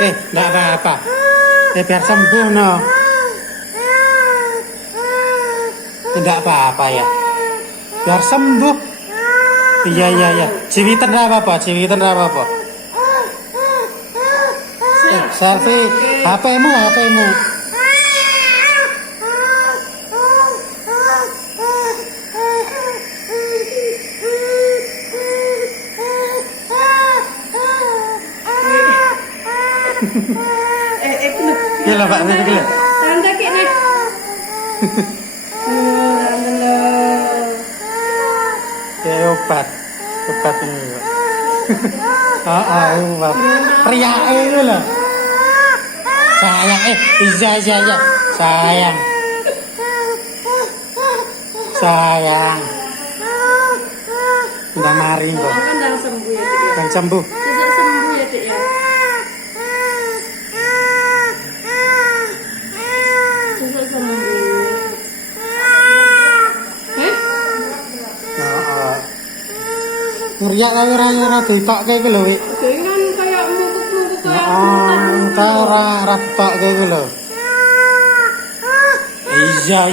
Enggak apa-apa. Biar sembuh, no. Tidak apa-apa ya. Biar sembuh. Iya. Ciwitan apa-apa, ciwitan apa-apa. Selfie, HP-mu. Gila Pak, gila. Tanda kek nih. Obat ini Pak. Pria itu loh. Sayang, iya. Sayang. Udah mari kok. Kan sembuh ya, Dik. Kan sembuh. Besok sembuh ya, Dik ya. Besok sembuh. Ngeriak kaya ora ditokke iki lho, Wik. Dengan kayak mukuk-mukuk kayak Entah ora ditokke iki lho. Iya.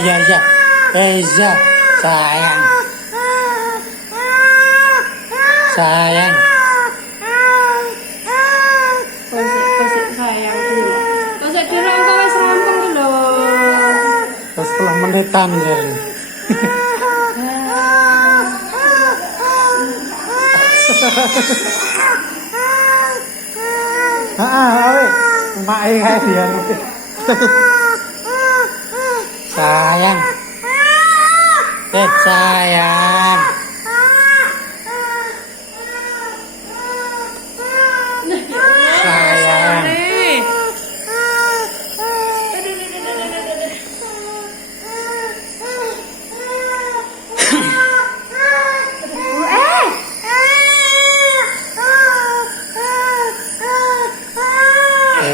Iya, sayang. Sayang. Pasik sayang dulu. Pasik kira engko wis rampung ki lho. Terus 10 menitan jadi. Wik. Mae kae dia. Sayang. Sayang. Sayang.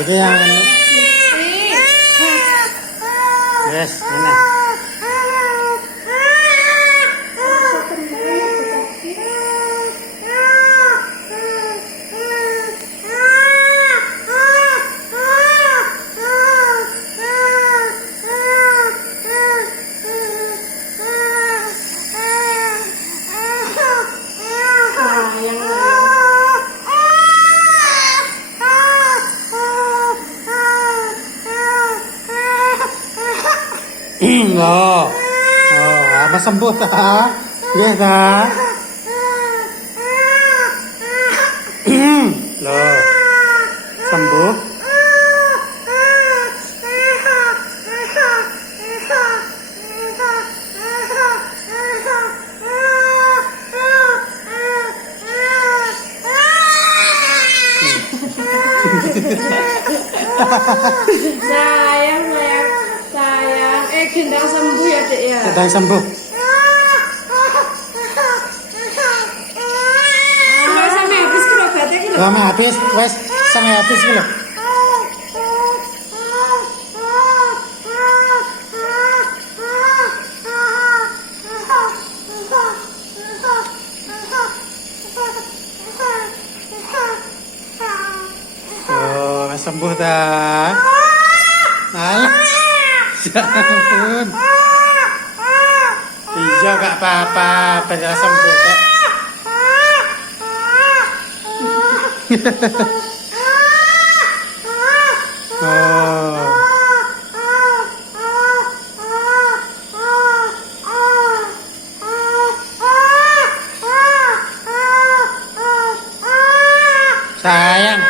Itu yang yes, ini. Loh, apa sembuh tak? Iya tak? Loh, sembuh? Sayang. Gendang sembuh ya, Dek ya. Gendang sembuh. Wes sampe habis ki lho obatnya ki lho. Wes sampe habis ki lho. Wes sembuh dah. Alah. Ya ampun. Iya gak apa-apa, benar sembuh kok. Sayang.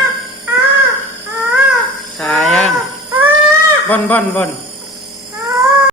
Bon.